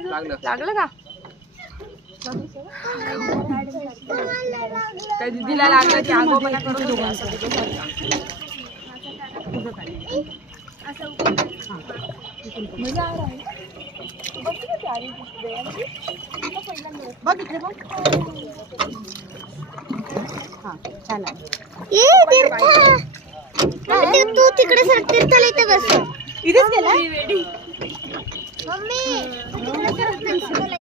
लागलं का त्या दीदीला लागलं की आगोपणा करू नको बघ इकडे बघ हा छान आहे तू तिकडे सर तीर्थाला इथे बस इथेच गेला मम्मी